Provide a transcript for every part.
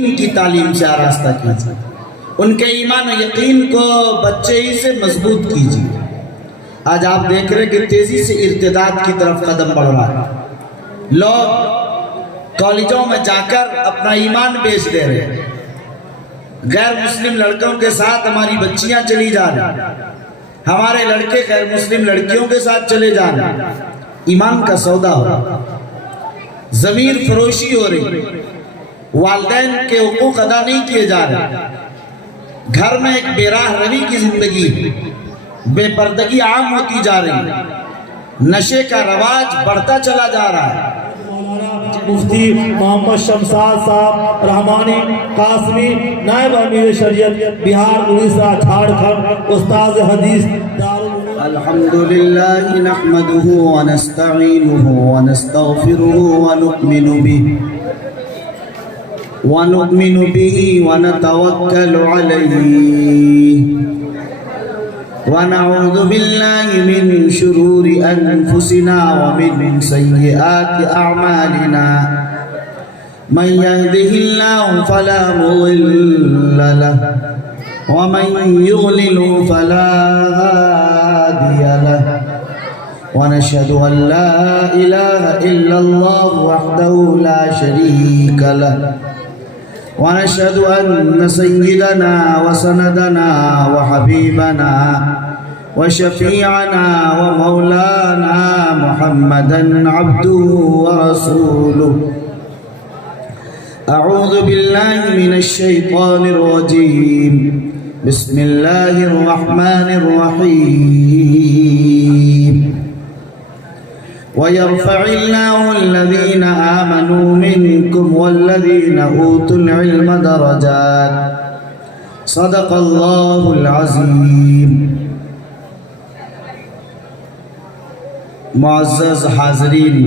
ان کی تعلیم سے آراستہ کیجیے، ان کے ایمان و یقین کو بچے ہی سے مضبوط کیجیے۔ آج آپ دیکھ رہے کہ تیزی سے ارتداد کی طرف قدم بڑھ رہا ہے، لوگ کالجوں میں جا کر اپنا ایمان بیچ دے رہے ہیں، غیر مسلم لڑکوں کے ساتھ ہماری بچیاں چلی جا رہی ہیں، ہمارے لڑکے غیر مسلم لڑکیوں کے ساتھ چلے جا رہے ہیں، ایمان کا سودا ہو رہا، ضمیر فروشی ہو رہی، والدین کے حقوق ادا نہیں کیے جا رہے، گھر میں ایک بے راہ روی کی زندگی، بے پردگی عام ہوتی جا رہی ہے، نشے کا رواج بڑھتا چلا جا رہا ہے۔ مفتی محمد شمساد صاحب رحمانی قاسمی نائب امیر شریعت بہار اڑیسہ جھارکھنڈ استاذ حدیث الحمدللہ نحمده ونستعینه ونستغفره ونؤمن به ونتوکل علیہ ونعوذ باللہ من شرور انفسنا ومن سیئات اعمالنا من يهده الله فلا مضل له ومن يضلل فلا هادي له ونشهد أن لا إله إلا الله وحده لا شريك له ونشهد أن سيدنا وسندنا وحبيبنا وشفيعنا ومولانا محمدا عبده ورسوله أعوذ بالله من الشيطان الرجيم بسم الله الرحمن الرحيم ويرفع الله الذين آمنوا منكم والذين أوتوا العلم درجات صدق الله العظيم۔ معزز حاضرین،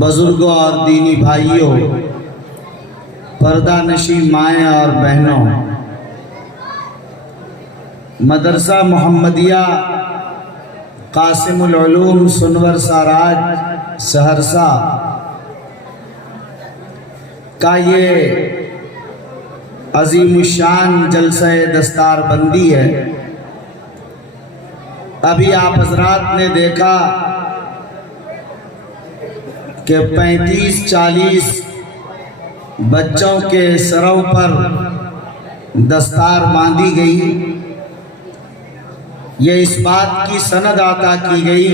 بزرگوں اور دینی بھائیوں، پردہ نشی مائیں اور بہنوں، مدرسہ محمدیہ قاسم العلوم سنور ساراج سہرسہ کا یہ عظیم الشان جلسہ دستار بندی ہے۔ ابھی آپ حضرات نے دیکھا کہ 35-40 بچوں کے سروں پر دستار باندھی گئی، یہ اس بات کی سند عطا کی گئی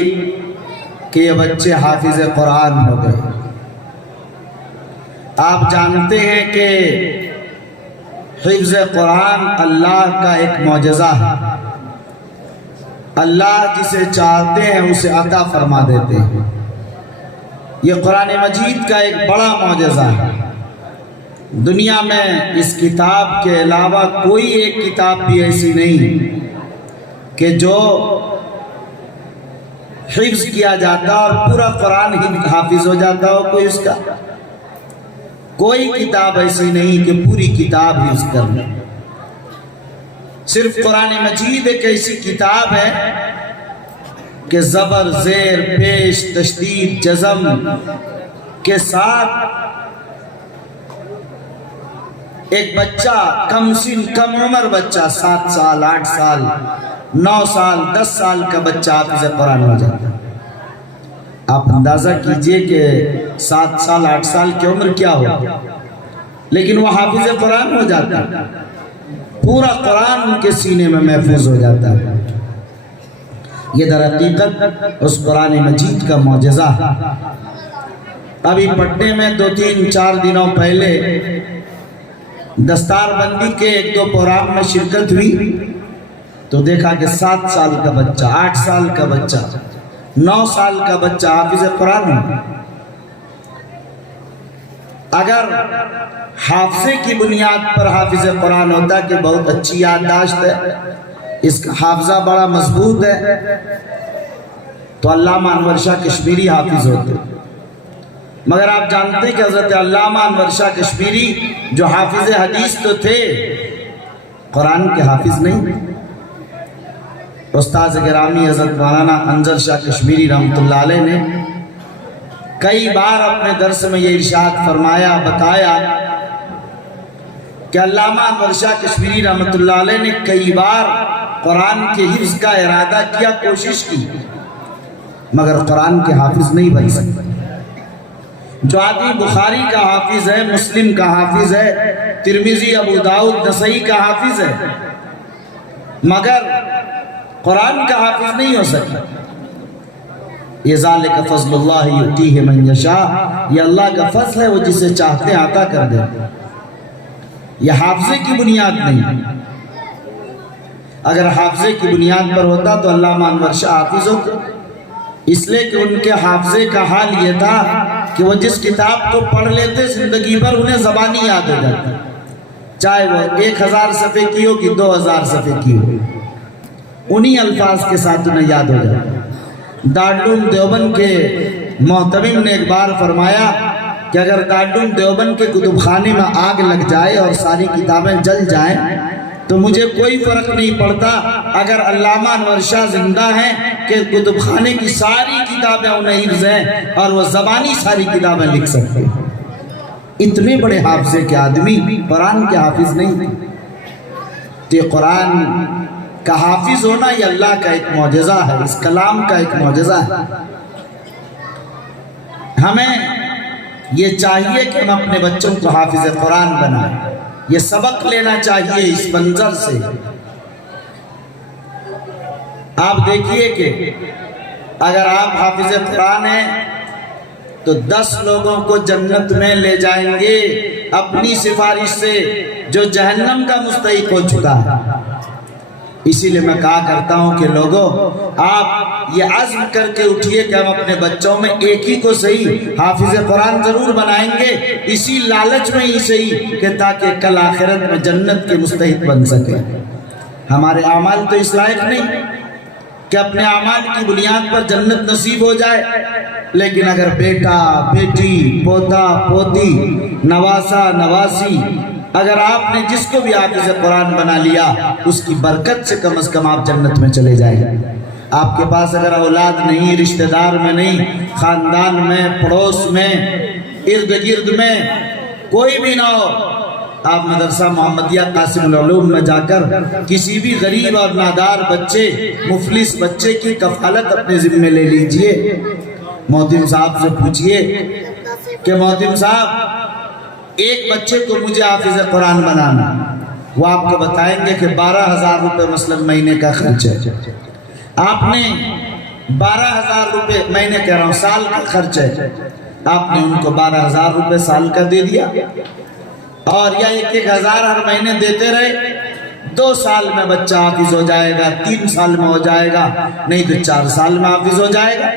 کہ یہ بچے حافظ قرآن ہو گئے۔ آپ جانتے ہیں کہ حفظ قرآن اللہ کا ایک معجزہ ہے، اللہ جسے چاہتے ہیں اسے عطا فرما دیتے ہیں۔ یہ قرآن مجید کا ایک بڑا معجزہ ہے، دنیا میں اس کتاب کے علاوہ کوئی ایک کتاب بھی ایسی نہیں کہ جو حفظ کیا جاتا اور پورا قرآن ہی حافظ ہو جاتا ہو کوئی اس کا، کوئی کتاب ایسی نہیں کہ پوری کتاب حفظ کر لے۔ صرف قرآن مجید ایک ایسی کتاب ہے کہ زبر، زیر، پیش، تشدید، جزم کے ساتھ ایک بچہ کم عمر بچہ 7 سال 8 سال 9 سال 10 سال کا بچہ حافظ قرآن ہو جاتا ہے۔ آپ اندازہ کیجئے کہ 7 سال 8 سال کی عمر کیا ہو، لیکن وہ حافظ قرآن ہو جاتا ہے، پورا قرآن ان کے سینے میں محفوظ ہو جاتا ہے۔ یہ در حقیقت اس قرآن مجید کا معجزہ ہے۔ ابھی پٹنے میں 2-3-4 دنوں پہلے دستار بندی کے 1-2 پروگرام میں شرکت ہوئی تو دیکھا کہ 7 سال کا بچہ 8 سال کا بچہ 9 سال کا بچہ حافظ قرآن ہے۔ اگر حافظے کی بنیاد پر حافظ قرآن ہوتا کہ بہت اچھی یادداشت ہے، اس کا حافظہ بڑا مضبوط ہے، تو علامہ انور شاہ کشمیری حافظ ہوتے۔ مگر آپ جانتے ہیں کہ حضرت علامہ انور شاہ کشمیری جو حافظ حدیث تو تھے، قرآن کے حافظ نہیں۔ استاذ گرامی حضرت مولانا انظر شاہ کشمیری رحمۃ اللہ علیہ نے کئی بار اپنے درس میں یہ ارشاد فرمایا، بتایا کہ علامہ انور شاہ کشمیری رحمۃ اللہ علیہ نے کئی بار قرآن کے حفظ کا ارادہ کیا، کوشش کی، مگر قرآن کے حافظ نہیں بن سکتے۔ جو آدمی بخاری کا حافظ ہے، مسلم کا حافظ ہے، ترمذی، ابو داؤد، نسائی کا حافظ ہے، مگر قرآن کا حافظ نہیں ہو سکتا۔ یہ ذالک فضل اللہ یؤتیہ من یشاء، یہ اللہ کا فضل ہے، وہ جسے چاہتے عطا کر دیتے۔ یہ حافظے کی بنیاد نہیں، اگر حافظے کی بنیاد پر ہوتا تو علامہ انور شاہ حافظ ہوتے، اس لیے کہ ان کے حافظے کا حال یہ تھا کہ وہ جس کتاب کو پڑھ لیتے زندگی بھر انہیں زبانی یاد ہو جاتی، چاہے وہ 1000 صفحے کی ہو کہ 2000 صفحے کی ہو، انہی الفاظ کے ساتھ انہیں یاد ہو جاتا۔ دارالعلوم دیوبند کے محتمم نے ایک بار فرمایا کہ اگر دارالعلوم دیوبند کے کتب خانے میں آگ لگ جائے اور ساری کتابیں جل جائیں تو مجھے کوئی فرق نہیں پڑتا اگر علامہ انور شاہ زندہ ہیں کہ کتب خانے کی ساری کتابیں انہیں حفظ ہیں اور وہ زبانی ساری کتابیں لکھ سکتے ہیں۔ اتنے بڑے حافظے کے آدمی قرآن کے حافظ نہیں تھے۔ تو یہ قرآن کا حافظ ہونا یہ اللہ کا ایک معجزہ ہے، اس کلام کا ایک معجزہ ہے۔ ہمیں یہ چاہیے کہ ہم اپنے بچوں کو حافظ قرآن بنائیں، یہ سبق لینا چاہیے اس منظر سے۔ آپ دیکھیے کہ اگر آپ حافظ قرآن ہیں تو 10 لوگوں کو جنت میں لے جائیں گے اپنی سفارش سے، جو جہنم کا مستحق ہو چکا ہے۔ اسی لیے میں کہا کرتا ہوں کہ لوگوں، آپ یہ عزم کر کے اٹھیے کہ ہم اپنے بچوں میں ایک ہی کو صحیح حافظ قرآن ضرور بنائیں گے، اسی لالچ میں ہی صحیح کہ تاکہ کل آخرت میں جنت کے مستحق بن سکے۔ ہمارے اعمال تو اس لائق نہیں کہ اپنے اعمال کی بنیاد پر جنت نصیب ہو جائے، لیکن اگر بیٹا، بیٹی، پوتا، پوتی، نواسا، نواسی، اگر آپ نے جس کو بھی حافظ قرآن بنا لیا اس کی برکت سے کم از کم آپ جنت میں چلے جائیں۔ آپ کے پاس اگر اولاد نہیں، رشتہ دار میں نہیں، خاندان میں، پڑوس میں، ارد گرد میں کوئی بھی نہ ہو، آپ مدرسہ محمدیہ قاسم العلوم میں جا کر کسی بھی غریب اور نادار بچے، مفلس بچے کی کفالت اپنے ذمہ لے لیجئے۔ محتم صاحب سے پوچھئے کہ محتم صاحب ایک بچے کو مجھے حافظ قرآن بنانا، وہ آپ کو بتائیں گے کہ 12,000 روپے مثلاً مہینے کا خرچ ہے۔ آپ نے 12,000 روپے، مہینے کہہ رہا ہوں سال کا خرچ ہے، آپ نے ان کو 12,000 روپے سال کا دے دیا، اور یا 1,000 ہر مہینے دیتے رہے، 2 سال میں بچہ حافظ ہو جائے گا، 3 سال میں ہو جائے گا، نہیں تو 4 سال میں حافظ ہو جائے گا۔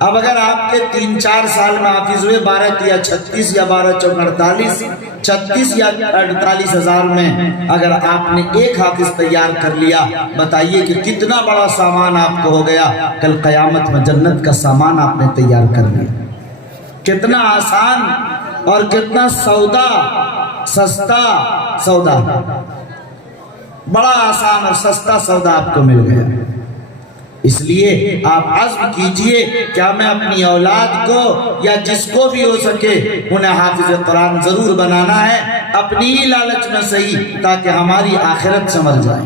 اب اگر آپ کے 3-4 سال میں حافظ ہوئے، 12 یا 36 یا 12 چوک 48، 36 یا 48 ہزار میں اگر آپ نے ایک حافظ تیار کر لیا، بتائیے کہ کتنا بڑا سامان آپ کو ہو گیا، کل قیامت میں جنت کا سامان آپ نے تیار کر لیا۔ کتنا آسان اور کتنا سودا، سستا سودا، بڑا آسان اور سستا سودا آپ کو مل گیا۔ اس لیے آپ عزم کیجئے کہ ہمیں اپنی اولاد کو یا جس کو بھی ہو سکے انہیں حافظ قرآن ضرور بنانا ہے، اپنی ہی لالچ میں صحیح، تاکہ ہماری آخرت سنور جائے۔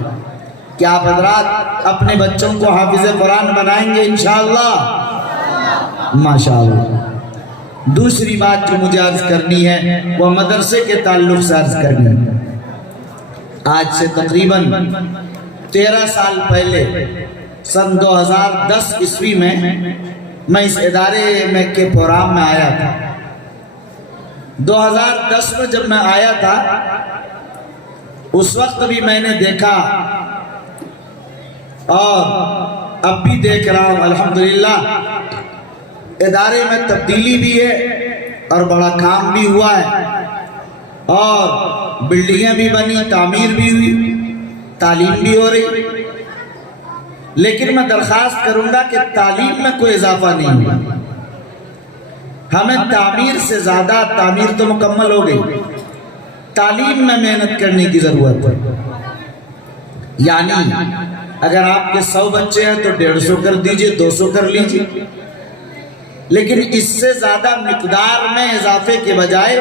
کیا آپ حضرات اپنے بچوں کو حافظ قرآن بنائیں گے انشاءاللہ؟ ماشاءاللہ۔ دوسری بات جو مجھے عرض کرنی ہے وہ مدرسے کے تعلق سے عرض کرنی ہے۔ آج سے تقریباً 13 سال پہلے سن 2010 عیسوی میں اس ادارے میں کے پروگرام میں آیا تھا۔ 2010 میں جب میں آیا تھا اس وقت بھی میں نے دیکھا اور اب بھی دیکھ رہا ہوں، الحمدللہ ادارے میں تبدیلی بھی ہے اور بڑا کام بھی ہوا ہے، اور بلڈنگیں بھی بنی، تعمیر بھی ہوئی، تعلیم بھی ہو رہی، لیکن میں درخواست کروں گا کہ تعلیم میں کوئی اضافہ نہیں ہوا۔ ہمیں تعمیر سے زیادہ، تعمیر تو مکمل ہو گئی، تعلیم میں محنت کرنے کی ضرورت ہے۔ یعنی اگر آپ کے 100 بچے ہیں تو 150 کر دیجئے، 200 کر لیجئے، لیکن اس سے زیادہ مقدار میں اضافے کے بجائے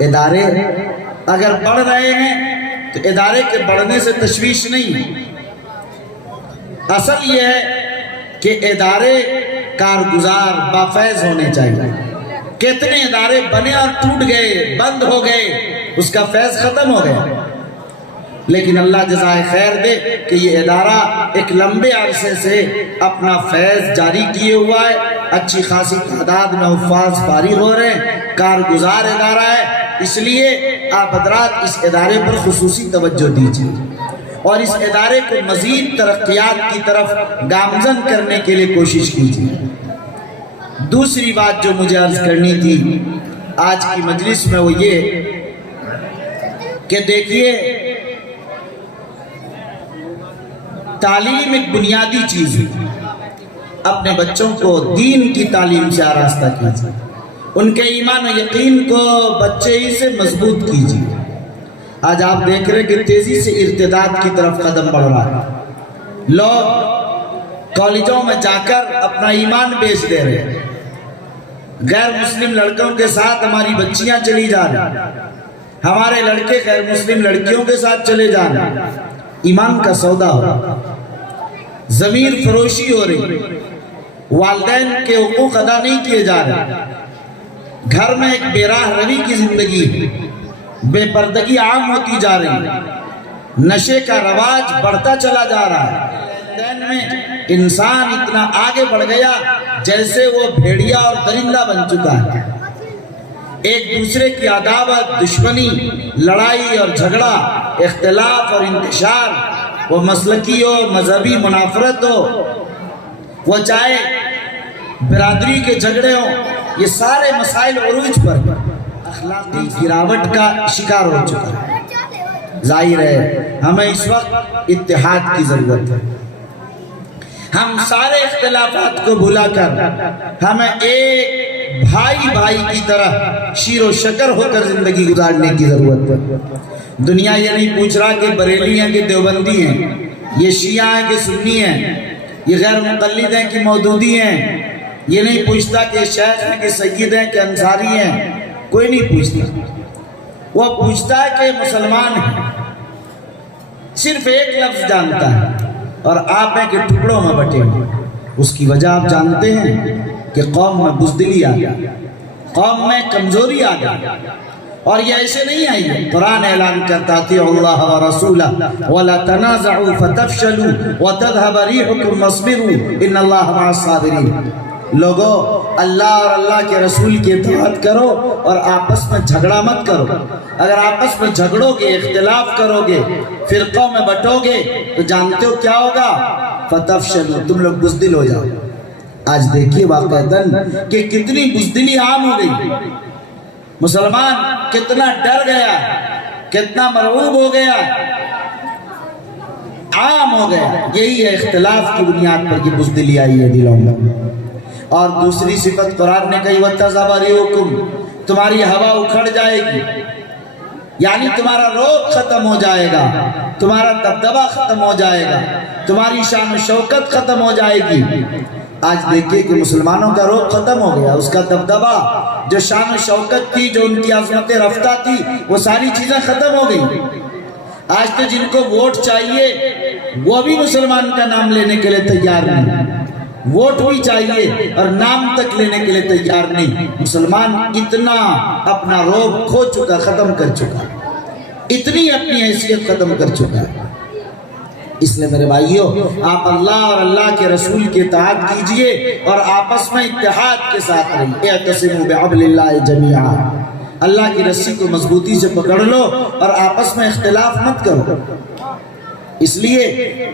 ادارے اگر بڑھ رہے ہیں تو ادارے کے بڑھنے سے تشویش نہیں ہے، اصل یہ ہے کہ ادارے کارگزار بافیض ہونے چاہیے۔ کتنے ادارے بنے اور ٹوٹ گئے، بند ہو گئے، اس کا فیض ختم ہو گیا، لیکن اللہ جزائے خیر دے کہ یہ ادارہ ایک لمبے عرصے سے اپنا فیض جاری کیے ہوا ہے، اچھی خاصی تعداد میں حفاظ فارغ ہو رہے ہیں، کارگزار ادارہ ہے۔ اس لیے آپ حضرات اس ادارے پر خصوصی توجہ دیجیے اور اس ادارے کو مزید ترقیات کی طرف گامزن کرنے کے لیے کوشش کیجیے۔ دوسری بات جو مجھے عرض کرنی تھی آج کی مجلس میں وہ یہ کہ دیکھیے، تعلیم ایک بنیادی چیز ہے، اپنے بچوں کو دین کی تعلیم سے آراستہ کیجیے، ان کے ایمان و یقین کو بچے ہی سے مضبوط کیجیے۔ آج آپ دیکھ رہے کہ تیزی سے ارتداد کی طرف قدم بڑھ رہا ہے، لوگ کالجوں میں جا کر اپنا ایمان بیچ دے رہے ہیں، غیر مسلم لڑکوں کے ساتھ ہماری بچیاں چلی جا رہی ہیں، ہمارے لڑکے غیر مسلم لڑکیوں کے ساتھ چلے جا رہے ہیں، ایمان کا سودا ہو رہا، ضمیر فروشی ہو رہی، والدین کے حقوق ادا نہیں کیے جا رہے، گھر میں ایک بے راہ روی کی زندگی، بے پردگی عام ہوتی جا رہی ہے، نشے کا رواج بڑھتا چلا جا رہا ہے، والدین میں انسان اتنا آگے بڑھ گیا جیسے وہ بھیڑیا اور درندہ بن چکا ہے، ایک دوسرے کی عداوت، دشمنی، لڑائی اور جھگڑا، اختلاف اور انتشار، وہ مسلکی ہو، مذہبی منافرت ہو، وہ چاہے برادری کے جھگڑے ہوں، یہ سارے مسائل عروج پر اخلاقی گراوٹ کا شکار ہو چکا ہے۔ ظاہر ہے ہمیں اس وقت اتحاد کی ضرورت ہے، ہم سارے اختلافات کو بھلا کر ہمیں ایک بھائی کی طرح شیر و شکر ہو کر زندگی گزارنے کی ضرورت ہے۔ دنیا یہ نہیں پوچھ رہا کہ بریلی ہیں کہ دیوبندی ہیں، یہ شیعہ ہیں کہ سنی ہیں، یہ غیر مقلد ہیں کہ مودودی ہیں، یہ نہیں پوچھتا کہ شیخ ہیں کہ سید ہیں کہ انصاری ہیں، کوئی نہیں پوچھتا، وہ پوچھتا ہے کہ مسلمان ہیں، صرف ایک لفظ جانتا ہے، اور آپ ہیں کہ ٹکڑوں میں بٹے ہوئے۔ اس کی وجہ آپ جانتے ہیں کہ قوم میں بزدلی آ گئی، قوم میں کمزوری آ گئی، اور یہ ایسے نہیں آئی ہے، قرآن اعلان کرتا اطیعوا اللہ ورسولہ ولا تنازعوا فتفشلوا وتذهب ريحكم واصبروا ان اللہ مع الصابرین۔ لوگوں، اللہ اور اللہ کے رسول کی اطاعت کرو اور آپس میں جھگڑا مت کرو۔ اگر آپس میں جھگڑو گے، اختلاف کرو گے، فرقوں میں بٹو گے تو جانتے ہو کیا ہوگا؟ فتفشلوا، تم لوگ بزدل ہو جاؤ۔ آج دیکھیے واقعتاً کہ کتنی بزدلی عام ہو گئی، مسلمان کتنا ڈر گیا، کتنا مرعوب ہو گیا، عام ہو گیا۔ یہی ہے اختلاف کی بنیاد پر یہ بزدلی آئی ہے دلوں میں۔ اور دوسری صفت قرآن نے کہی وَتَذْهَبَ رِيحُكُمْ، تمہاری ہوا اکھڑ جائے گی، یعنی تمہارا روب ختم ہو جائے گا، تمہارا دبدبہ ختم ہو جائے گا، تمہاری شان و شوکت ختم ہو جائے گی۔ آج دیکھیے کہ مسلمانوں کا روب ختم ہو گیا، اس کا دبدبہ، جو شان و شوکت تھی، جو ان کی عظمت رفتہ تھی، وہ ساری چیزیں ختم ہو گئی۔ آج تو جن کو ووٹ چاہیے وہ بھی مسلمان کا نام لینے کے لیے تیار نہیں، ووٹ بھی چاہیے اور نام تک لینے کے لیے تیار نہیں۔ مسلمان اتنا اپنا روب کھو چکا، ختم کر چکا، اتنی اپنی حیثیت ختم کر چکا ہے۔ اس لیے میرے بھائیوں، آپ اللہ اور اللہ کے رسول کی اطاعت کیجئے اور آپس میں اتحاد کے ساتھ رہیے۔ اعتصموا بحبل اللہ جمیعا، اللہ کی رسی کو مضبوطی سے پکڑ لو اور آپس میں اختلاف مت کرو۔ اس لیے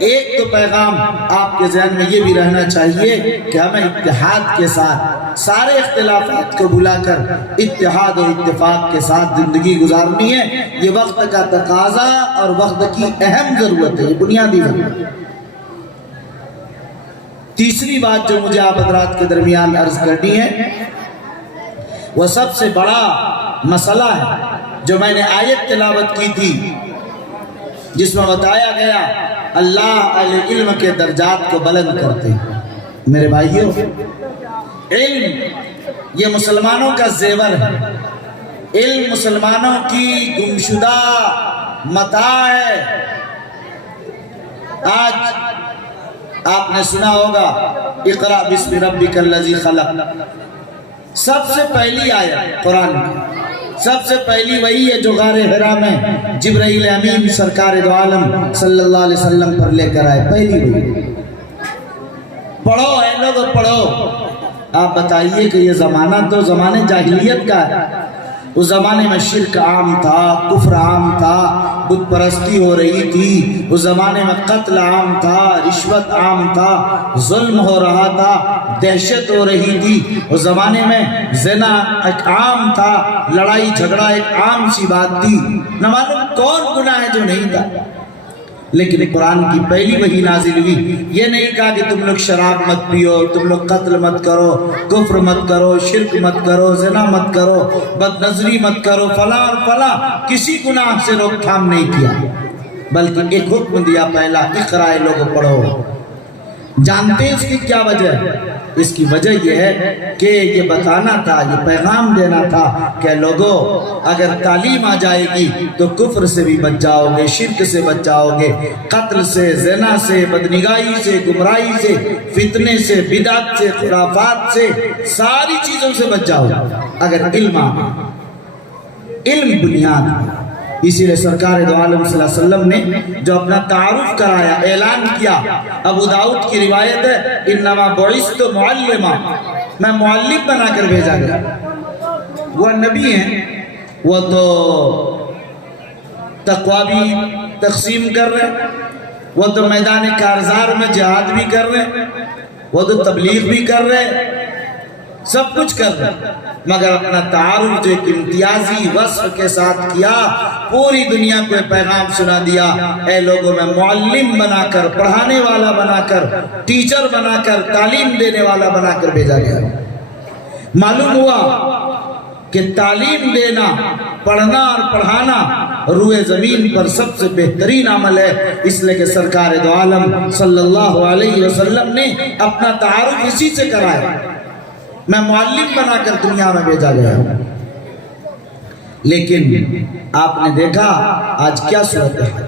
ایک تو پیغام آپ کے ذہن میں یہ بھی رہنا چاہیے کہ ہمیں اتحاد کے ساتھ سارے اختلافات کو بھلا کر اتحاد و اتفاق کے ساتھ زندگی گزارنی ہے۔ یہ وقت کا تقاضا اور وقت کی اہم ضرورت ہے، یہ بنیادی ضرورت ہے۔ تیسری بات جو مجھے آپ حضرات کے درمیان عرض کرنی ہے، وہ سب سے بڑا مسئلہ ہے جو میں نے آیت تلاوت کی تھی، جس میں بتایا گیا اللہ اہل علم کے درجات کو بلند کرتے ہیں۔ میرے بھائیوں، علم یہ مسلمانوں کا زیور ہے، علم مسلمانوں کی گمشدہ متاع ہے۔ آج آپ نے سنا ہوگا اقرأ بسم ربک الذی خلق، سب سے پہلی آیت قرآن کی، سب سے پہلی وہی ہے جو غار حرا میں جبرائیل امین سرکار دو عالم صلی اللہ علیہ وسلم پر لے کر آئے، پہلی وہی۔ پڑھو اے لوگ پڑھو۔ آپ بتائیے کہ یہ زمانہ تو زمانے جاہلیت کا ہے، اس زمانے میں شرک عام تھا، کفر عام تھا، بت پرستی ہو رہی تھی، اس زمانے میں قتل عام تھا، رشوت عام تھا، ظلم ہو رہا تھا، دہشت ہو رہی تھی، اس زمانے میں زنا ایک عام تھا، لڑائی جھگڑا ایک عام سی بات تھی، نہ معلوم کون گناہ ہے جو نہیں تھا۔ لیکن قرآن کی پہلی وحی نازل ہوئی، یہ نہیں کہا کہ تم لوگ شراب مت پیو، تم لوگ قتل مت کرو، کفر مت کرو، شرک مت کرو، زنا مت کرو، بد نظری مت کرو، فلاں اور فلاں، کسی گناہ سے روک تھام نہیں کیا، بلکہ ایک حکم دیا پہلا، اقرأ لوگ پڑھو۔ جانتے ہیں اس کی کیا وجہ ہے؟ اس کی وجہ یہ ہے کہ یہ بتانا تھا، یہ پیغام دینا تھا کہ لوگوں اگر تعلیم آ جائے گی تو کفر سے بھی بچ جاؤ گے، شرک سے بچ جاؤ گے، قتل سے، زنا سے، بدنگاہی سے، گمراہی سے، فتنے سے، بدعت سے، خرافات سے، ساری چیزوں سے بچ جاؤ اگر علم آ گیا۔ علم بنیاد ہے۔ اسی لیے سرکار دو عالم صلی اللہ علیہ وسلم نے جو اپنا تعارف کرایا، اعلان کیا، ابو داؤد کی روایت ہے، انما بعثت معلما، میں معلم بنا کر بھیجا گیا۔ وہ نبی ہیں، وہ تو تقوی بھی تقسیم کر رہے ہیں، وہ تو میدان کارزار میں جہاد بھی کر رہے ہیں، وہ تو تبلیغ بھی کر رہے ہیں، سب کچھ کر رہے ہیں، مگر اپنا تعارف جو ایک امتیازی وصف کے ساتھ کیا، پوری دنیا کو پیغام سنا دیا، اے لوگوں میں معلم بنا کر، پڑھانے والا بنا کر، ٹیچر بنا کر، تعلیم دینے والا بنا کر بھیجا گیا۔ معلوم ہوا کہ تعلیم دینا، پڑھنا اور پڑھانا روئے زمین پر سب سے بہترین عمل ہے، اس لیے کہ سرکار دو عالم صلی اللہ علیہ وسلم نے اپنا تعارف اسی سے کرایا، میں معلم بنا کر دنیا میں بھیجا گیا ہوں۔ لیکن آپ نے دیکھا آج کیا صورت ہے،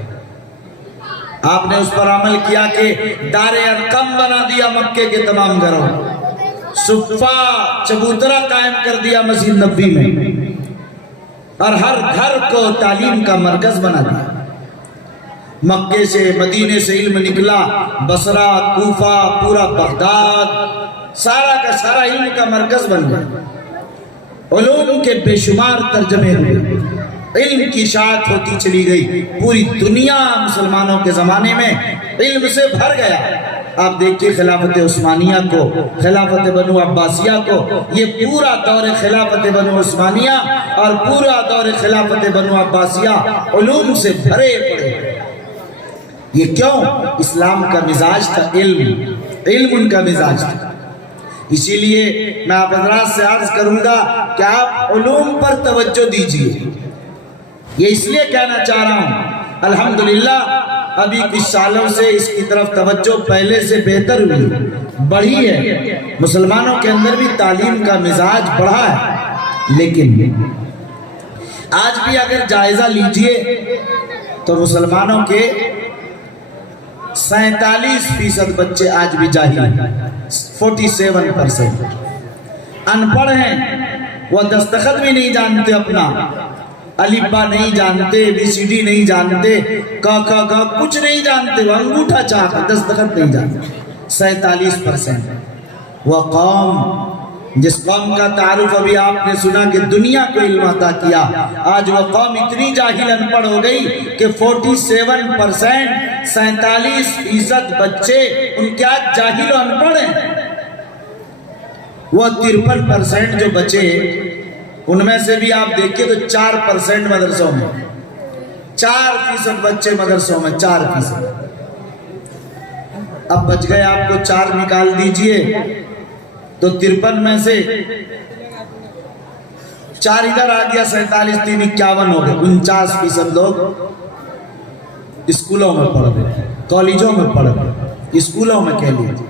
آپ نے اس پر عمل کیا کہ دار ارقم بنا دیا مکے کے تمام گھروں، صفہ چبوترا قائم کر دیا مسجد نبوی میں، اور ہر گھر کو تعلیم کا مرکز بنا دیا۔ مکے سے، مدینے سے علم نکلا، بصرہ، کوفہ، پورا بغداد، سارا کا سارا علم کا مرکز بن گیا، علوم کے بے شمار ترجمے ہوئے، علم کی اشاعت ہوتی چلی گئی، پوری دنیا مسلمانوں کے زمانے میں علم سے بھر گیا۔ آپ دیکھیے خلافت عثمانیہ کو، خلافت بنو عباسیہ کو، یہ پورا دور خلافت بنو عثمانیہ اور پورا دور خلافت بنو عباسیہ علوم سے بھرے پڑے۔ یہ کیوں؟ اسلام کا مزاج تھا علم، علم ان کا مزاج تھا۔ اسی لیے میں آپ حضرات سے عرض کروں گا کہ آپ علوم پر توجہ دیجئے، یہ اس لیے کہنا چاہ رہا ہوں، الحمدللہ ابھی کچھ سالوں سے اس کی طرف توجہ پہلے سے بہتر ہوئی، بڑھی ہے، مسلمانوں کے اندر بھی تعلیم کا مزاج بڑھا ہے، لیکن آج بھی اگر جائزہ لیجئے تو مسلمانوں کے 47% بچے آج بھی جاہل ہیں، 47% ان پڑھ ہیں، وہ دستخط بھی نہیں جانتے، اپنا الف با نہیں جانتے، بی سی ڈی نہیں جانتے، کا کچھ نہیں جانتے، وہ انگوٹھا چاہتا، دستخط نہیں جانتے، 47%۔ وہ قوم جس قوم کا تعارف ابھی آپ نے سنا کہ دنیا کو علم عطا کیا، آج وہ قوم اتنی جاہل ان پڑھ ہو گئی کہ 47%، 47% بچے ان کے آج جاہل و ان پڑھ ہیں۔ وہ 53% جو بچے، ان میں سے بھی آپ دیکھیں تو 4% مدرسوں میں، 4% بچے مدرسوں میں، 4%۔ اب بچ گئے، آپ کو 4 نکال دیجئے تو 53 میں سے 4 ادھر آ گیا، 47 3 51 ہو گئے، 49% لوگ اسکولوں میں پڑھ رہے، کالجوں میں پڑھ رہے، اسکولوں میں کہہ لیجیے،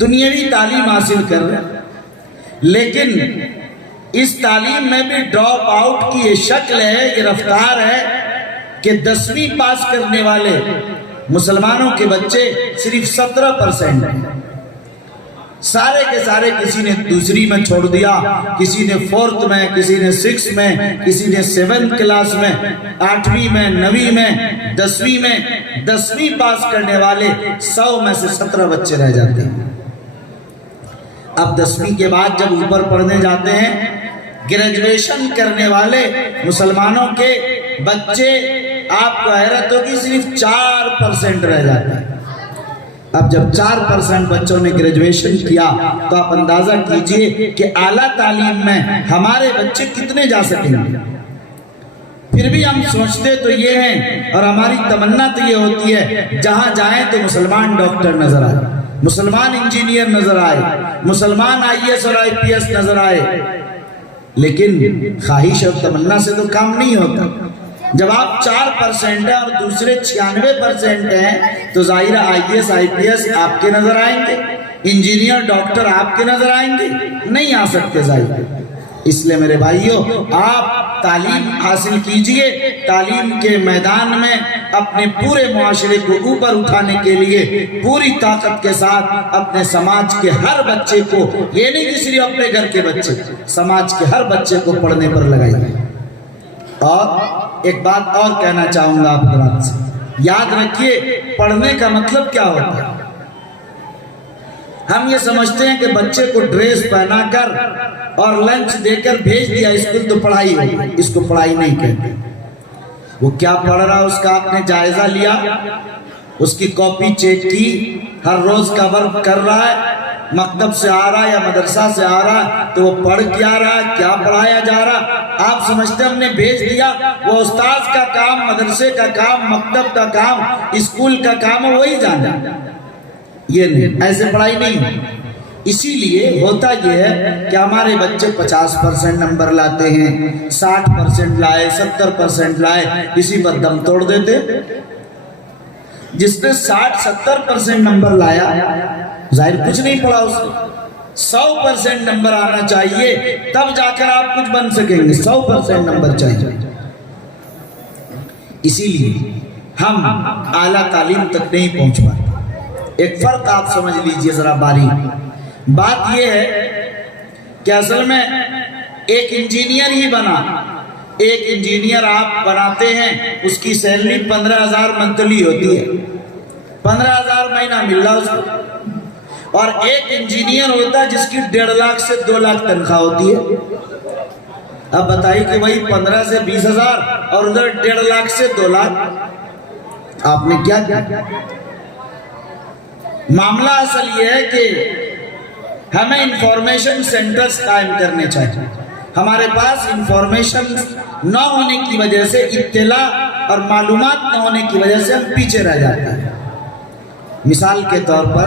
دنیاوی تعلیم حاصل کر رہے ہیں، لیکن اس تعلیم میں بھی ڈراپ آؤٹ کی یہ شکل ہے، یہ رفتار ہے کہ 10ویں پاس کرنے والے مسلمانوں کے بچے صرف 17% ہیں۔ سارے کے سارے کسی نے دوسری میں چھوڑ دیا، کسی نے 4th میں، کسی نے 6 میں، کسی نے 7th کلاس میں، 8ویں میں، 9ویں میں، 10ویں میں۔ 10ویں پاس کرنے والے 100 میں سے 17 بچے رہ جاتے ہیں۔ اب 10ویں کے بعد جب اوپر پڑھنے جاتے ہیں، گریجویشن کرنے والے مسلمانوں کے بچے آپ کو حیرت ہوگی صرف 4% رہ جاتے ہیں۔ اب جب 4% بچوں نے گریجویشن کیا تو آپ اندازہ کیجئے کہ اعلیٰ تعلیم میں ہمارے بچے کتنے جا سکیں گے۔ پھر بھی ہم سوچتے تو یہ ہیں اور ہماری تمنا تو یہ ہوتی ہے جہاں جائیں تو مسلمان ڈاکٹر نظر آئے، مسلمان انجینئر نظر آئے، مسلمان IAS اور IPS نظر آئے، لیکن خواہش اور تمنا سے تو کام نہیں ہوتا۔ جب آپ 4% ہیں اور دوسرے 96% ہیں تو ظاہر IAS IPS آپ کے نظر آئیں گے، انجینئر ڈاکٹر آپ کے نظر آئیں گے؟ نہیں آ سکتے ظاہر۔ اس لیے میرے بھائیوں، آپ تعلیم حاصل کیجئے، تعلیم کے میدان میں اپنے پورے معاشرے کو اوپر اٹھانے کے لیے پوری طاقت کے ساتھ اپنے سماج کے ہر بچے کو، یہ نہیں کہ صرف اپنے گھر کے بچے، سماج کے ہر بچے کو پڑھنے پر لگائیے۔ اور ایک بات اور کہنا چاہوں گا آپ حضرات سے، یاد رکھیے پڑھنے کا مطلب کیا ہوتا ہے۔ ہم یہ سمجھتے ہیں کہ بچے کو ڈریس پہنا کر اور لنچ دے کر بھیج دیا اسکول تو پڑھائی ہوگی، اس کو پڑھائی نہیں کہتے۔ وہ کیا پڑھ رہا اس کا آپ نے جائزہ لیا، اس کی کاپی چیک کی، ہر روز کا ورک کر رہا ہے، مکتب سے آ رہا ہے یا مدرسہ سے آ رہا ہے تو وہ پڑھ کیا رہا ہے، کیا پڑھایا جا رہا۔ آپ سمجھتے ہم نے بھیج دیا، وہ استاذ کا کام، مدرسے کا کام، مکتب کا کام، اسکول کا کام ہے، وہی جانا۔ یہ نہیں، ایسے پڑھائی نہیں۔ اسی لیے ہوتا یہ ہے کہ ہمارے بچے 50% نمبر لاتے ہیں، 60% لائے، 70% لائے، اسی پر دم توڑ دیتے۔ جس نے 60-70% نمبر لایا ظاہر کچھ نہیں پڑھا اس نے۔ 100% نمبر آنا چاہیے تب جا کر آپ کچھ بن سکیں گے، 100% نمبر چاہیے۔ اسی لیے ہم اعلیٰ تعلیم تک نہیں پہنچ پاتے۔ ایک فرق آپ سمجھ لیجئے ذرا باریک بات یہ ہے کہ اصل میں ایک انجینئر ہی بنا، ایک انجینئر آپ بناتے ہیں، اس کی سیلری 15,000 منتھلی ہوتی ہے، 15,000 مہینہ مل رہا اس کو۔ اور ایک انجینئر ہوتا ہے جس کی 1.5 لاکھ سے 2 لاکھ تنخواہ ہوتی ہے۔ اب بتائیے کہ وہی 15 سے 20,000 اور ادھر 1.5 لاکھ سے 2 لاکھ، آپ نے کیا کیا؟ معاملہ اصل یہ ہے کہ ہمیں انفارمیشن سینٹرز قائم کرنے چاہیے۔ ہمارے پاس انفارمیشن نہ ہونے کی وجہ سے، اطلاع اور معلومات نہ ہونے کی وجہ سے ہم پیچھے رہ جاتے ہیں۔ مثال کے طور پر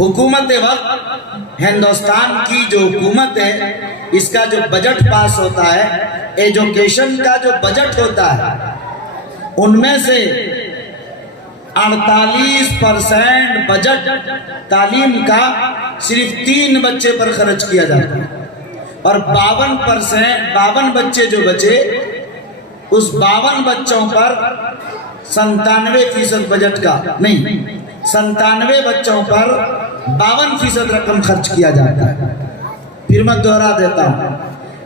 حکومت وقت ہندوستان کی جو حکومت ہے، اس کا جو بجٹ پاس ہوتا ہے، ایجوکیشن کا جو بجٹ ہوتا ہے، ان میں سے 48% بجٹ تعلیم کا صرف 3 بچے پر خرچ کیا جاتا ہے، اور 52 بچے جو بچے، اس 52 بچوں پر 97% بجٹ کا نہیں، 97 بچوں پر 52% رقم خرچ کیا جاتا ہے۔ پھر میں دوہرا دیتا ہوں،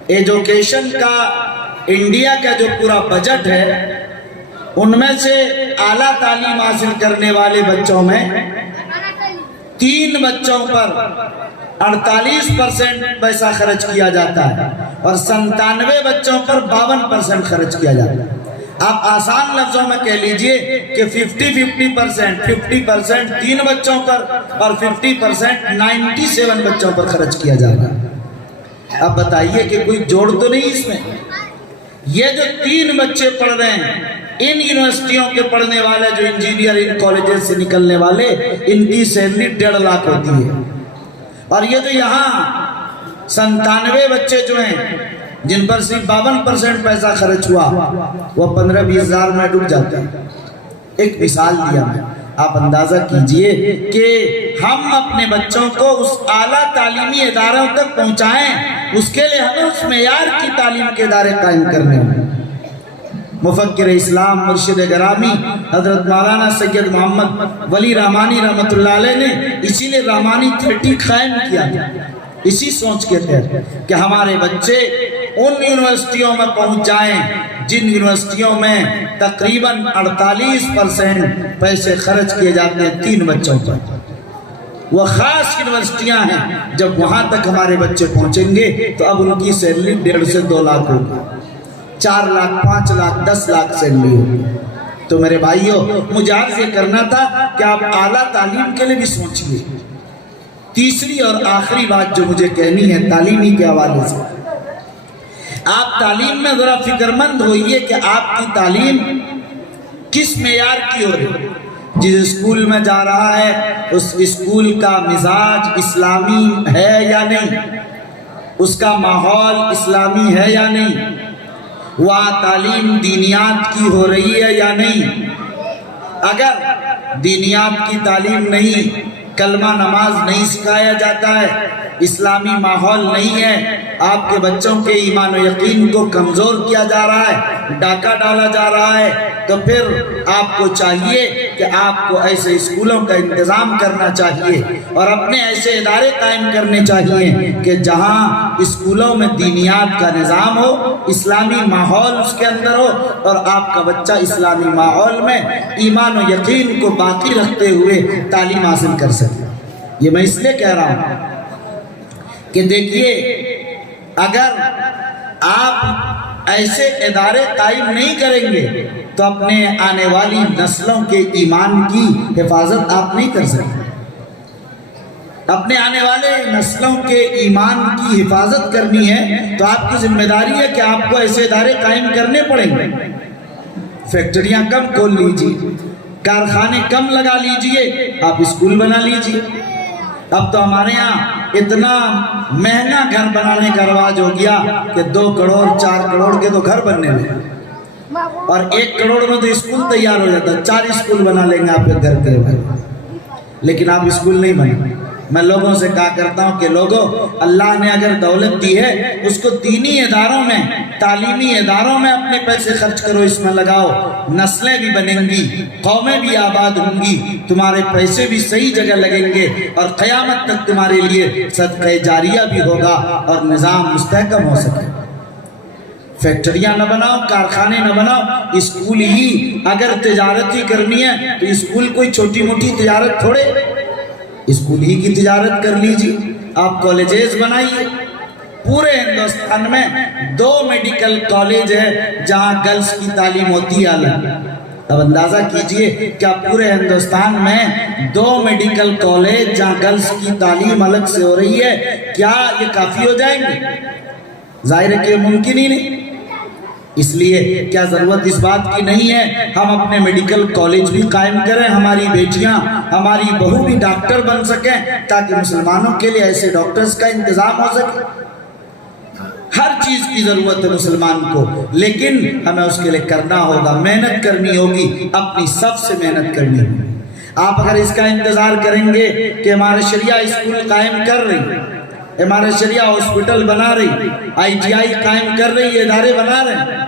ایجوکیشن کا انڈیا کا جو پورا بجٹ ہے، ان میں سے اعلیٰ تعلیم حاصل کرنے والے بچوں میں 3 بچوں پر 48% پیسہ خرچ کیا جاتا ہے، اور 97 بچوں پر 52% خرچ کیا جاتا ہے۔ آپ آسان لفظوں میں کہہ لیجئے کہ 50% 3 بچوں پر اور 50% 97 بچوں پر خرچ کیا جاتا ہے۔ اب بتائیے کہ کوئی جوڑ تو نہیں اس میں؟ یہ جو 3 بچے پڑھ رہے ہیں، ان یونیورسٹیوں کے پڑھنے والے جو انجینئر ان کالجز سے نکلنے والے، ان کی سیلری 1.5 لاکھ ہوتی ہے، اور یہ جو یہاں 97 بچے جو ہیں جن پر صرف 52% پیسہ خرچ ہوا، وہ 15-20 ہزار میں ڈوب جاتے ہیں۔ ایک مثال دیا میں، آپ اندازہ کیجئے کہ ہم اپنے بچوں کو اس اعلیٰ تعلیمی اداروں تک پہنچائیں، اس کے لیے ہمیں اس معیار کی تعلیم کے ادارے قائم کرنے ہوں۔ مفکر اسلام مرشد گرامی حضرت مولانا سید محمد ولی رحمانی رحمۃ اللہ علیہ نے اسی لیے رحمانی 30 قائم کیا، اسی سوچ کے تحت کہ ہمارے بچے ان یونیورسٹیوں میں پہنچ جائیں جن یونیورسٹیوں میں تقریباً 48% پیسے خرچ کیے جاتے ہیں 3 بچوں پر۔ وہ خاص یونیورسٹیاں ہیں، جب وہاں تک ہمارے بچے پہنچیں گے تو اب ان کی سیلری 1.5 سے 2 لاکھ ہوگی، 4 لاکھ 5 لاکھ 10 لاکھ سیلری ہوگی۔ تو میرے بھائیوں، مجھے عرض یہ کرنا تھا کہ آپ اعلیٰ تعلیم کے لیے بھی سوچیے۔ تیسری اور آخری بات جو مجھے کہنی ہے تعلیمی کے حوالے سے، آپ تعلیم میں ذرا فکر مند ہوئیے کہ آپ کی تعلیم کس معیار کی ہو رہی ہے۔ جس اسکول میں جا رہا ہے اس اسکول کا مزاج اسلامی ہے یا نہیں، اس کا ماحول اسلامی ہے یا نہیں، وہاں تعلیم دینیات کی ہو رہی ہے یا نہیں۔ اگر دینیات کی تعلیم نہیں، کلمہ نماز نہیں سکھایا جاتا ہے، اسلامی ماحول نہیں ہے، آپ کے بچوں کے ایمان و یقین کو کمزور کیا جا رہا ہے، ڈاکہ ڈالا جا رہا ہے، تو پھر آپ کو چاہیے کہ آپ کو ایسے اسکولوں کا انتظام کرنا چاہیے اور اپنے ایسے ادارے قائم کرنے چاہیے کہ جہاں اسکولوں میں دینیات کا نظام ہو، اسلامی ماحول اس کے اندر ہو، اور آپ کا بچہ اسلامی ماحول میں ایمان و یقین کو باقی رکھتے ہوئے تعلیم حاصل کر سکے۔ یہ میں اس لیے کہہ رہا ہوں کہ دیکھیے، اگر آپ ایسے ادارے قائم نہیں کریں گے تو اپنے آنے والی نسلوں کے ایمان کی حفاظت آپ نہیں کر سکتے۔ اپنے آنے والے نسلوں کے ایمان کی حفاظت کرنی ہے تو آپ کی ذمہ داری ہے کہ آپ کو ایسے ادارے قائم کرنے پڑیں گے۔ فیکٹریاں کم کھول لیجیے، کارخانے کم لگا لیجیے، آپ اسکول بنا لیجیے۔ اب تو ہمارے ہاں اتنا مہنگا گھر بنانے کا رواج ہو گیا کہ 2 کروڑ 4 کروڑ کے تو گھر بننے لگے، اور 1 کروڑ میں تو اسکول تیار ہو جاتا ہے۔ 4 اسکول بنا لیں گے آپ کے گھر کے، لیکن آپ اسکول نہیں بنے۔ میں لوگوں سے کہا کرتا ہوں کہ لوگوں، اللہ نے اگر دولت دی ہے اس کو دینی اداروں میں، تعلیمی اداروں میں اپنے پیسے خرچ کرو، اس میں لگاؤ، نسلیں بھی بنیں گی، قومیں بھی آباد ہوں گی، تمہارے پیسے بھی صحیح جگہ لگیں گے، اور قیامت تک تمہارے لیے صدقہ جاریہ بھی ہوگا اور نظام مستحکم ہو سکے۔ فیکٹریاں نہ بناؤ، کارخانے نہ بناؤ، اسکول ہی اگر تجارت ہی کرنی ہے تو اسکول کوئی چھوٹی موٹی تجارت تھوڑے، اسکول ہی کی تجارت کر لیجیے۔ آپ کالجز بنائیے، پورے ہندوستان میں 2 میڈیکل کالج ہے جہاں گرلز کی تعلیم ہوتی ہے الگ۔ اب اندازہ کیجئے کیا پورے ہندوستان میں 2 میڈیکل کالج جہاں گرلز کی تعلیم الگ سے ہو رہی ہے، کیا یہ کافی ہو جائیں گے؟ ظاہر ہے کہ ممکن ہی نہیں۔ اس لیے کیا ضرورت اس بات کی نہیں ہے ہم اپنے میڈیکل کالج بھی قائم کریں، ہماری بیٹیاں، ہماری بہو بھی ڈاکٹر بن سکیں، تاکہ مسلمانوں کے لیے ایسے ڈاکٹرز کا انتظام ہو سکے۔ ہر چیز کی ضرورت ہے مسلمان کو، لیکن ہمیں اس کے لیے کرنا ہوگا، محنت کرنی ہوگی، اپنی سب سے محنت کرنی ہوگی۔ آپ اگر اس کا انتظار کریں گے کہ ہمارے شریعہ اسکول قائم کر رہی، ہمارے شریعہ ہاسپٹل بنا رہی، ITI قائم کر رہی، ادارے بنا رہے ہیں،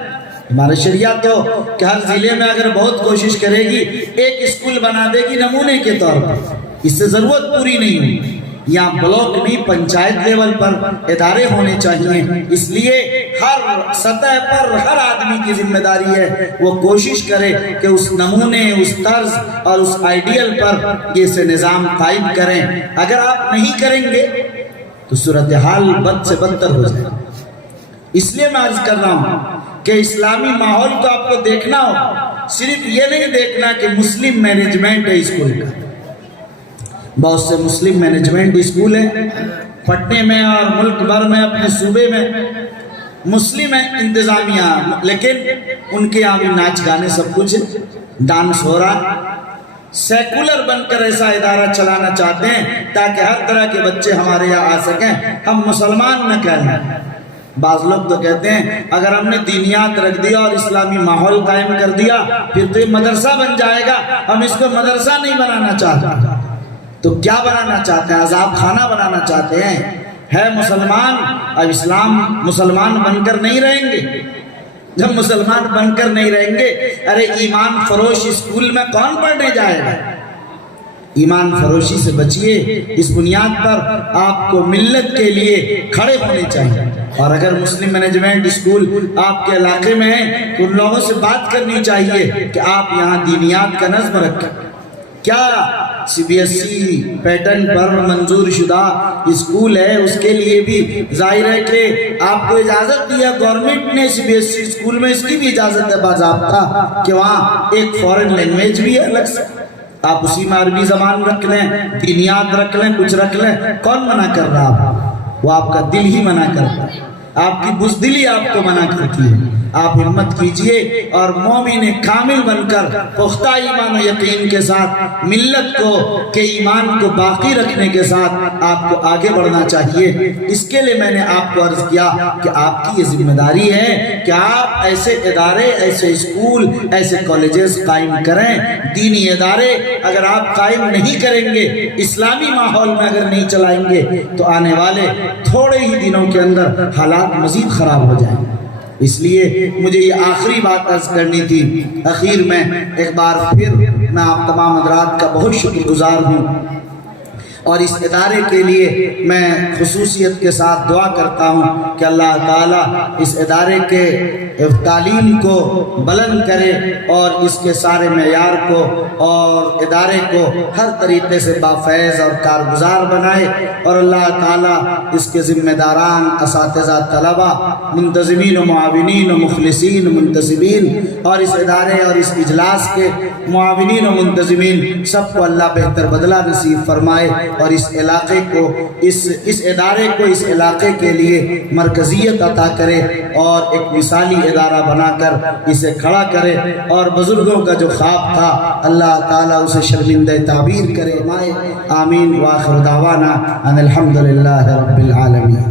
ہمارے شریعہ تو کہ ہر ضلع میں اگر بہت کوشش کرے گی 1 اسکول بنا دے گی نمونے کے طور پر، اس سے ضرورت پوری نہیں ہوئی۔ یہاں بلاک نہیں، پنچایت لیول پر ادارے ہونے چاہیے۔ اس لیے ہر سطح پر ہر آدمی کی ذمہ داری ہے وہ کوشش کرے کہ اس نمونے، اس طرز اور اس آئیڈیل پر یہ سے نظام قائم کریں۔ اگر آپ نہیں کریں گے تو صورتحال بد سے بدتر ہو جائے۔ اس لیے میں عرض کر رہا ہوں کہ اسلامی ماحول کو آپ کو دیکھنا ہو، صرف یہ نہیں دیکھنا کہ مسلم مینجمنٹ ہے اسکول کا۔ بہت سے مسلم مینجمنٹ اسکول ہیں پٹنے میں اور ملک بھر میں، اپنے صوبے میں مسلم ہیں انتظامیہ، لیکن ان کے یہاں بھی ناچ گانے سب کچھ ہے، ڈانس ہو رہا ہے۔ سیکولر بن کر ایسا ادارہ چلانا چاہتے ہیں تاکہ ہر طرح کے بچے ہمارے یہاں آ سکیں، ہم مسلمان نہ کہنا، بعض لوگ تو کہتے ہیں اگر ہم نے دینیات رکھ دیا اور اسلامی ماحول قائم کر دیا پھر تو یہ مدرسہ بن جائے گا، ہم اس کو مدرسہ نہیں بنانا چاہتے۔ تو کیا بنانا چاہتے ہیں؟ عذاب خانہ بنانا چاہتے ہیں؟ ہے مسلمان، اب اسلام مسلمان بن کر نہیں رہیں گے۔ جب مسلمان بن کر نہیں رہیں گے، ارے ایمان فروش اسکول میں کون پڑھنے جائے گا؟ ایمان فروشی سے بچیے۔ اس بنیاد پر آپ کو ملت کے لیے کھڑے ہونے چاہیے، اور اگر مسلم مینجمنٹ اسکول آپ کے علاقے میں ہیں تو ان لوگوں سے بات کرنی چاہیے کہ آپ یہاں دینیات کا نظم رکھیں۔ کیا C B S E pattern پر منظور شدہ اسکول ہے، اس کے لیے بھی ظاہر ہے کہ آپ کو اجازت دیا گورنمنٹ نے C B S E school میں، اس کی بھی اجازت ہے باضابطہ کہ وہاں ایک فورن لینگویج بھی ہے الگ سے، آپ اسی میں عربی زبان رکھ لیں، دینیات رکھ لیں، کچھ رکھ لیں، کون منع کر رہا آپ؟ وہ آپ کا دل ہی منع کرتا ہے، آپ کی بزدلی آپ کو منع کرتی ہے۔ آپ ہمت کیجئے اور مومن کامل بن کر پختہ ایمان و یقین کے ساتھ ملت کو کے ایمان کو باقی رکھنے کے ساتھ آپ کو آگے بڑھنا چاہیے۔ اس کے لیے میں نے آپ کو عرض کیا کہ آپ کی یہ ذمہ داری ہے کہ آپ ایسے ادارے، ایسے اسکول، ایسے کالجز قائم کریں۔ دینی ادارے اگر آپ قائم نہیں کریں گے، اسلامی ماحول میں اگر نہیں چلائیں گے تو آنے والے تھوڑے ہی دنوں کے اندر حالات مزید خراب ہو جائیں گے۔ اس لیے مجھے یہ آخری بات عرض کرنی تھی۔ اخیر میں ایک بار پھر میں آپ تمام حضرات کا بہت شکر گزار ہوں، اور اس ادارے کے لیے میں خصوصیت کے ساتھ دعا کرتا ہوں کہ اللہ تعالیٰ اس ادارے کے تعلیم کو بلند کرے اور اس کے سارے معیار کو اور ادارے کو ہر طریقے سے بافیض اور کارگزار بنائے، اور اللہ تعالیٰ اس کے ذمہ داران، اساتذہ، طلبہ، منتظمین و معاونین و مخلصین منتسبین، اور اس ادارے اور اس اجلاس کے معاونین و منتظمین سب کو اللہ بہتر بدلہ نصیب فرمائے، اور اس علاقے کو اس ادارے کو اس علاقے کے لیے مرکزیت عطا کرے اور ایک مثالی ادارہ بنا کر اسے کھڑا کرے، اور بزرگوں کا جو خواب تھا اللہ تعالیٰ اسے شرمندہ تعبیر کرے۔ آمین۔ وآخر دعوانا ان الحمدللہ رب العالمین۔